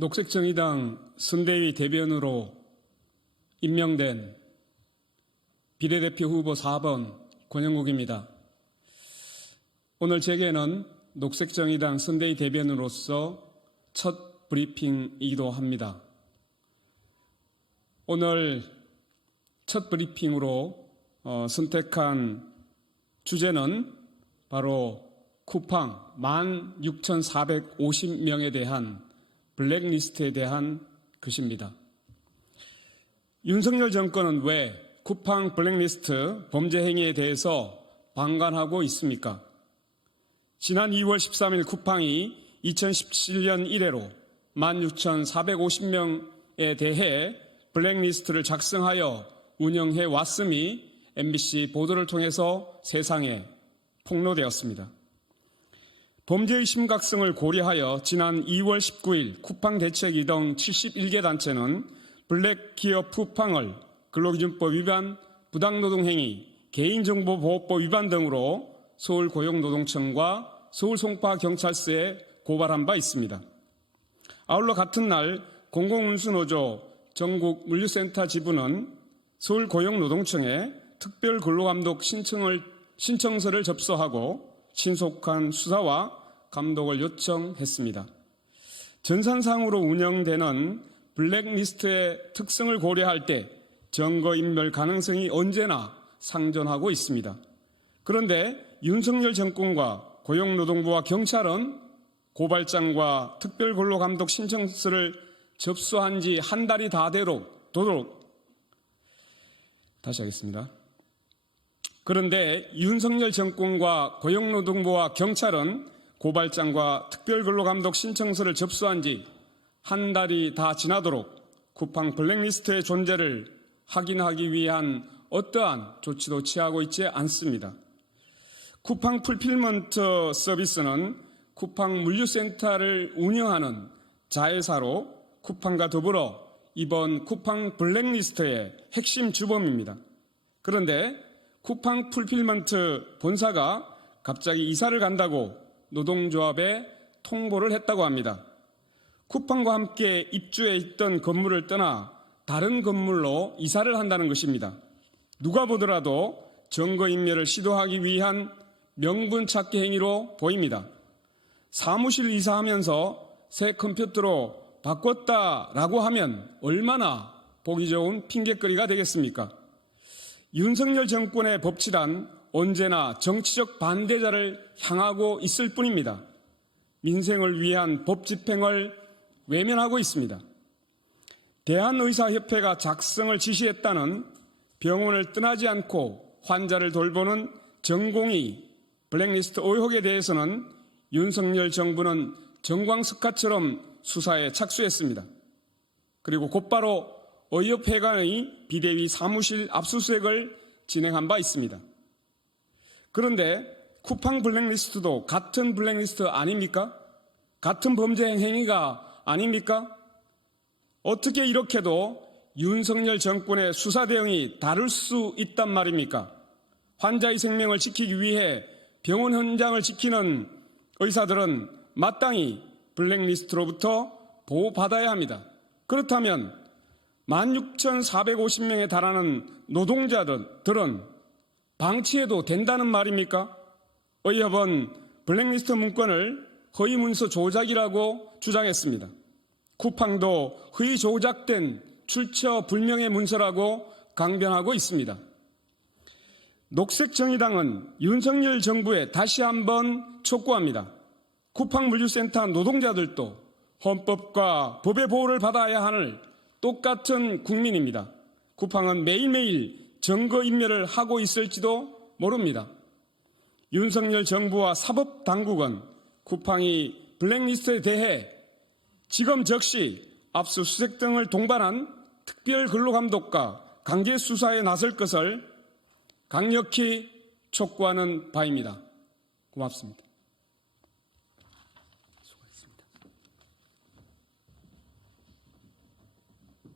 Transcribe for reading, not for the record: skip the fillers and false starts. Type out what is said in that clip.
녹색정의당 선대위 대변으로 임명된 비례대표 후보 4번 권영국입니다. 오늘 제게는 녹색정의당 선대위 대변으로서 첫 브리핑이기도 합니다. 오늘 첫 브리핑으로 선택한 주제는 바로 쿠팡 16,450명에 대한 블랙리스트에 대한 것입니다. 윤석열 정권은 왜 쿠팡 블랙리스트 범죄 행위에 대해서 방관하고 있습니까? 지난 2월 13일 쿠팡이 2017년 이래로 16,450명에 대해 블랙리스트를 작성하여 운영해 왔음이 MBC 보도를 통해서 세상에 폭로되었습니다. 범죄의 심각성을 고려하여 지난 2월 19일 쿠팡 대책위 등 71개 단체는 블랙기업 쿠팡을 근로기준법 위반, 부당노동행위, 개인정보보호법 위반 등으로 서울고용노동청과 서울송파경찰서에 고발한 바 있습니다. 아울러 같은 날 공공운수노조 전국물류센터 지부는 서울고용노동청에 특별근로감독 신청서를 접수하고 신속한 수사와 감독을 요청했습니다. 전산상으로 운영되는 블랙리스트의 특성을 고려할 때 증거인멸 가능성이 언제나 상존하고 있습니다. 그런데 윤석열 정권과 고용노동부와 경찰은 고발장과 특별근로감독 신청서를 접수한 지 한 달이 다 되도록 다시 하겠습니다. 그런데 윤석열 정권과 고용노동부와 경찰은 고발장과 특별근로감독 신청서를 접수한 지 한 달이 다 지나도록 쿠팡 블랙리스트의 존재를 확인하기 위한 어떠한 조치도 취하고 있지 않습니다. 쿠팡 풀필먼트 서비스는 쿠팡 물류센터를 운영하는 자회사로 쿠팡과 더불어 이번 쿠팡 블랙리스트의 핵심 주범입니다. 그런데 쿠팡 풀필먼트 본사가 갑자기 이사를 간다고 노동조합에 통보를 했다고 합니다. 쿠팡과 함께 입주해 있던 건물을 떠나 다른 건물로 이사를 한다는 것입니다. 누가 보더라도 증거인멸을 시도하기 위한 명분 찾기 행위로 보입니다. 사무실 이사하면서 새 컴퓨터로 바꿨다라고 하면 얼마나 보기 좋은 핑계거리가 되겠습니까? 윤석열 정권의 법치란 언제나 정치적 반대자를 향하고 있을 뿐입니다. 민생을 위한 법 집행을 외면하고 있습니다. 대한의사협회가 작성을 지시했다는 병원을 떠나지 않고 환자를 돌보는 전공의 블랙리스트 의혹에 대해서는 윤석열 정부는 정광석화처럼 수사에 착수했습니다. 그리고 곧바로 의협회관의 비대위 사무실 압수수색을 진행한 바 있습니다. 그런데 쿠팡 블랙리스트도 같은 블랙리스트 아닙니까? 같은 범죄 행위가 아닙니까? 어떻게 이렇게도 윤석열 정권의 수사 대응이 다를 수 있단 말입니까? 환자의 생명을 지키기 위해 병원 현장을 지키는 의사들은 마땅히 블랙리스트로부터 보호받아야 합니다. 그렇다면 16,450명에 달하는 노동자들은 방치해도 된다는 말입니까? 의협은 블랙리스트 문건을 허위 문서 조작이라고 주장했습니다. 쿠팡도 허위 조작된 출처 불명의 문서라고 강변하고 있습니다. 녹색정의당은 윤석열 정부에 다시 한번 촉구합니다. 쿠팡 물류센터 노동자들도 헌법과 법의 보호를 받아야 하는 똑같은 국민입니다. 쿠팡은 매일매일 증거인멸을 하고 있을지도 모릅니다. 윤석열 정부와 사법당국은 쿠팡이 블랙리스트에 대해 지금 즉시 압수수색 등을 동반한 특별근로감독과 강제수사에 나설 것을 강력히 촉구하는 바입니다. 고맙습니다.